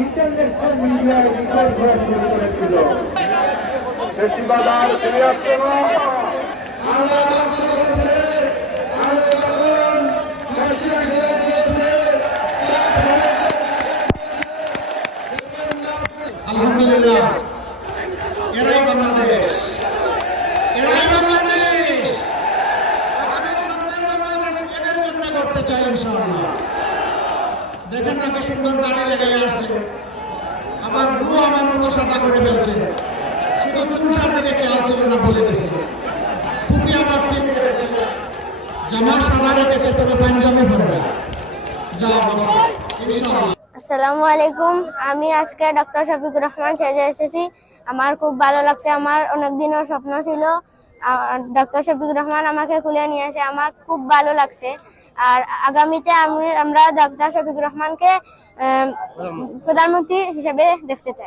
International মিডিয়ায় report করা শুরু করেছিল। বেশিরভাগ আর ফিরে আসছে না। আলহামদুলিল্লাহ, এরাই বাংলাদেশ, এরাই বাংলাদেশ। এদের জন্য করতে চাই ইনশাআল্লাহ। দেখেন না কি সুন্দর দাঁড়িয়ে লেগে আসছে, আমার গুরু আমার মতো সাদা করে ফেলছে, শুধু চুলটাকে দেখে আসছিল না বলে দিয়েছে। টুপি আমার ঠিক করেছে, জামা সাদা রেখেছে, তবে পাঞ্জাবি পরবে। যাও বাবা, ইনশাআল্লাহ। আসসালামু আলাইকুম। আমি আজকে ডক্টর শফিকুর রহমান সেজে এসেছি। আমার খুব ভালো লাগছে। আমার অনেক দিনের স্বপ্ন ছিল ডক্টর শফিকুর রহমান আমাকে খুলে নিয়ে এসে আমার খুব ভালো লাগছে। আর আগামীতে আমরা ডক্টর শফিকুর রহমানকে প্রধানমন্ত্রী হিসেবে দেখতে চাই।